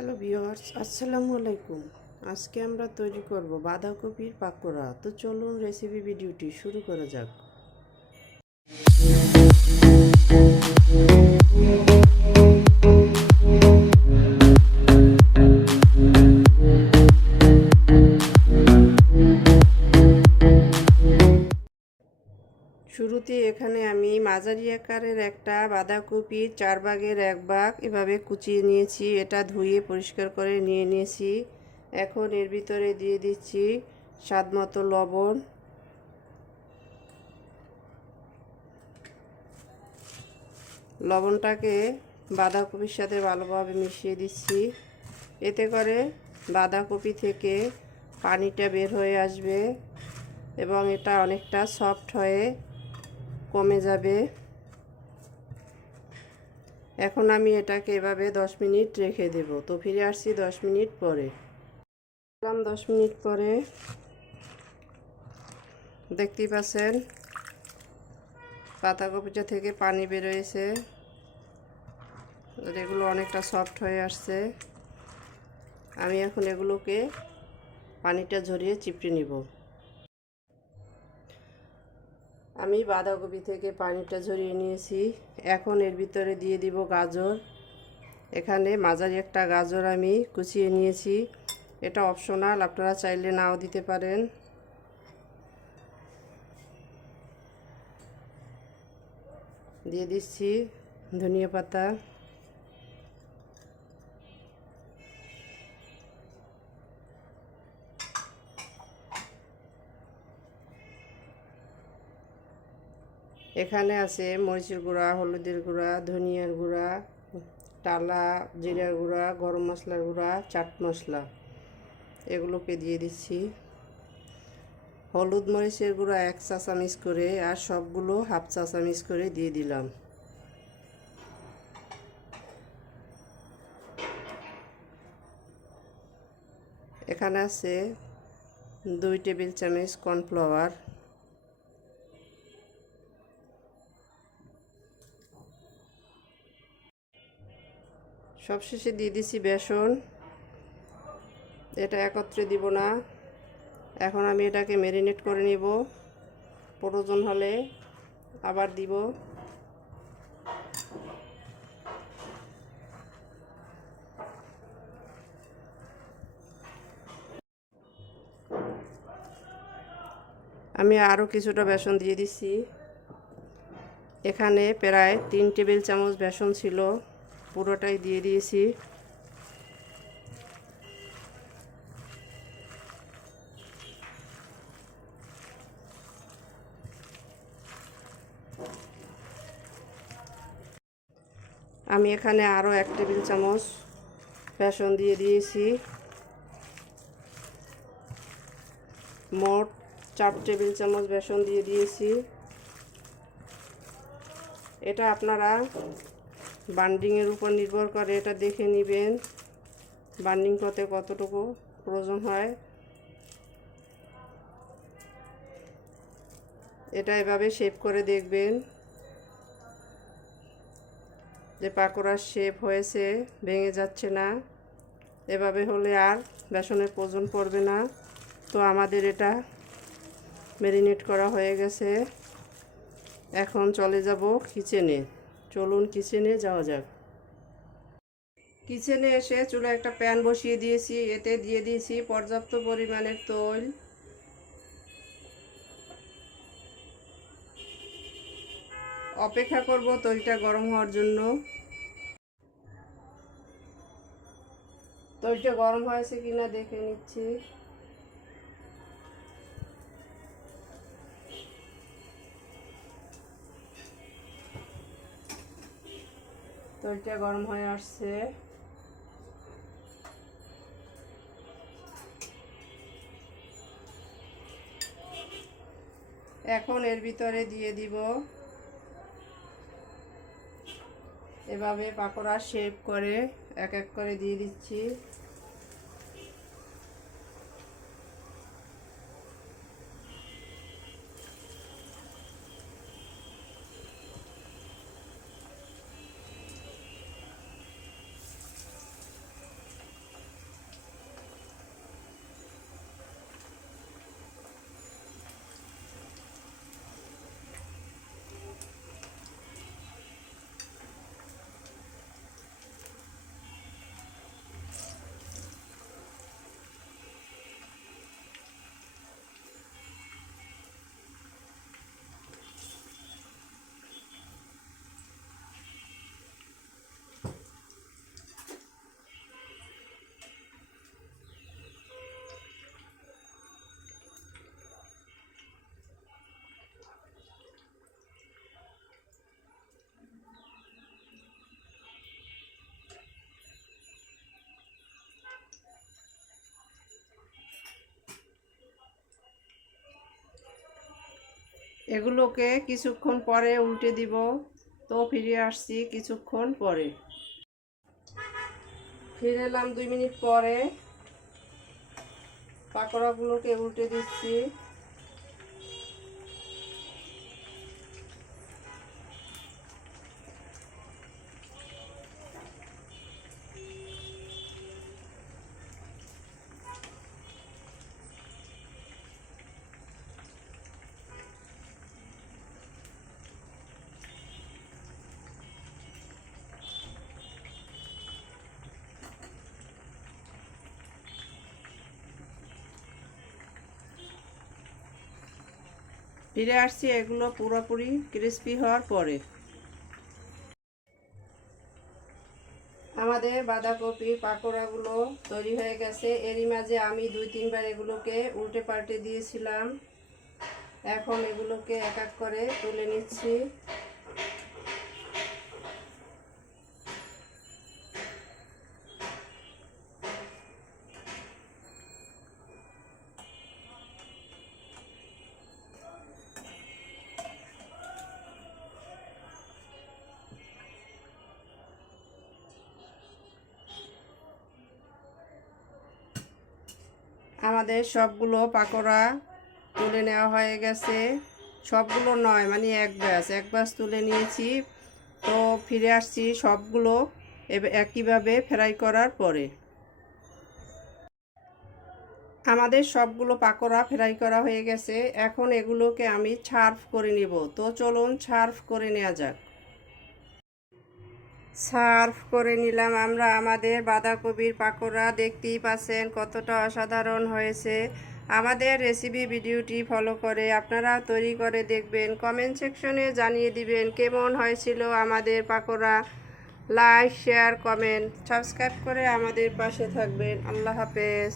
Hello viewers আসসালামু আলাইকুম। আজকে আমরা তৈরি করব বাঁধাকপির পাকোড়া। তো চলুন রেসিপি ভিডিওটি শুরু করা যাক। মাঝারি আকারের একটা বাঁধাকপি, চার ভাগের এক ভাগ এভাবে কুচিয়ে নিয়েছি, এটা ধুয়ে পরিষ্কার করে নিয়ে নিয়েছি। এখন এর ভিতরে দিয়ে দিচ্ছি স্বাদ মতো লবণ। লবণটাকে বাঁধাকপির সাথে ভালোভাবে মিশিয়ে দিচ্ছি। এতে করে বাঁধাকপি থেকে পানিটা বের হয়ে আসবে এবং এটা অনেকটা সফট হয়ে কমে যাবে। এখন আমি এটাকে এভাবে দশ মিনিট রেখে দেব। তো ফিরে আসছি দশ মিনিট পরে। দশ মিনিট পরে। দেখতেই পাচ্ছেন, পাতাকপিটা থেকে পানি বেরোয়েছে। এগুলো অনেকটা সফট হয়ে আসছে। আমি এখন এগুলোকে পানিটা ঝরিয়ে চিপড়ে নিব। আমি বাঁধাকপি থেকে পানিটা ঝরিয়ে নিয়েছি। এখন এর ভিতরে দিয়ে দিব গাজর। এখানে মাঝারি একটা গাজর আমি কুচিয়ে নিয়েছি। এটা অপশনাল আপনারা চাইলে নাও দিতে পারেন। দিয়ে দিচ্ছি ধনিয়া পাতা। এখানে আছে মরিচের গুঁড়া, হলুদের গুঁড়া, ধনিয়ার গুঁড়া, টালা, জিরার গুঁড়া, গরম মশলার গুঁড়া, চাট মশলা। এগুলোকে দিয়ে দিচ্ছি। হলুদ মরিচের গুঁড়া এক চা চামিচ করে আর সবগুলো হাফ চা চামিচ করে দিয়ে দিলাম। এখানে আছে দুই টেবিল চামচ কর্নফ্লাওয়ার। সবশেষে দিয়ে দিছি বেসন। এটা একত্রে দিব না। এখন আমি এটাকে ম্যারিনেট করে নিব। প্রয়োজন হলে আবার দিব। আমি আরও কিছুটা বেসন দিয়ে দিচ্ছি এখানে প্রায় তিন টেবিল চামচ বেসন ছিল। পুরোটাই দিয়ে দিয়েছি। আমি এখানে আরও এক টেবিল চামচ বেসন দিয়ে দিয়েছি। মোট চার টেবিল চামচ বেসন দিয়ে দিয়েছি। এটা আপনারা বান্ডিংয়ের উপর নির্ভর করে, এটা দেখে নেবেন। বান্ডিং করতে কতটুকু প্রয়োজন হয়। এটা এভাবে শেপ করে দেখবেন। যে পাকোড়ার শেপ হয়েছে, ভেঙে যাচ্ছে না। এভাবে হলে আর বেসনের প্রয়োজন পড়বে না। তো আমাদের এটা ম্যারিনেট করা হয়ে গেছে। এখন চলে যাব কিচেনে চলুন কিচেনে যাওয়া যাক। কিচেনে এসে চুলে একটা প্যান বসিয়ে দিয়েছি, এতে দিয়ে দিয়েছি পর্যাপ্ত পরিমাণের তৈল। অপেক্ষা করব তৈলটা গরম হওয়ার জন্য। তৈলটা গরম হয়েছে কিনা দেখে নিচ্ছি। তৈলটা গরম হয়ে আসছে। এখন এর ভিতরে দিয়ে দিব এভাবে পাকোড়া শেপ করে এক এক করে দিয়ে দিচ্ছি। এগুলোকে কিছুক্ষণ পরে উল্টে দিব। তো ফিরে আসছি কিছুক্ষণ পরে। ফিরে এলাম দুই মিনিট পরে। পাকোড়াগুলোকে উল্টে দিচ্ছি। ফিরে আসছি এগুলো পুরোপুরি ক্রিস্পি হওয়ার পরে। আমাদের বাঁধাকপির পাকোড়াগুলো তৈরি হয়ে গেছে। এরই মাঝে আমি দুই, তিনবার এগুলোকে উল্টে পাল্টে দিয়েছিলাম। এখন এগুলোকে এক এক করে তুলে নিচ্ছি। আমাদের সবগুলো পাকোড়া তুলে নেওয়া হয়ে গেছে। সবগুলো নয় মানে এক ব্যাস। এক ব্যাস তুলে নিয়েছি। তো ফিরে আসছি সবগুলো একইভাবে ফ্রাই করার পরে। আমাদের সবগুলো পাকোড়া ফ্রাই করা হয়ে গেছে। এখন এগুলোকে আমি ছার্ফ করে নিব। তো চলুন ছার্ফ করে নেওয়া যাক। সার্ভ করে নিলাম। আমরা আমাদের বাঁধাকপির পাকোড়া দেখতেই পাচ্ছেন কতটা অসাধারণ হয়েছে। আমাদের রেসিপি ভিডিওটি ফলো করে আপনারা তৈরি করে দেখবেন। কমেন্ট সেকশনে জানিয়ে দিবেন কেমন হয়েছিল আমাদের pakora. Like share comment subscribe করে আমাদের পাশে থাকবেন। আল্লাহ হাফেজ।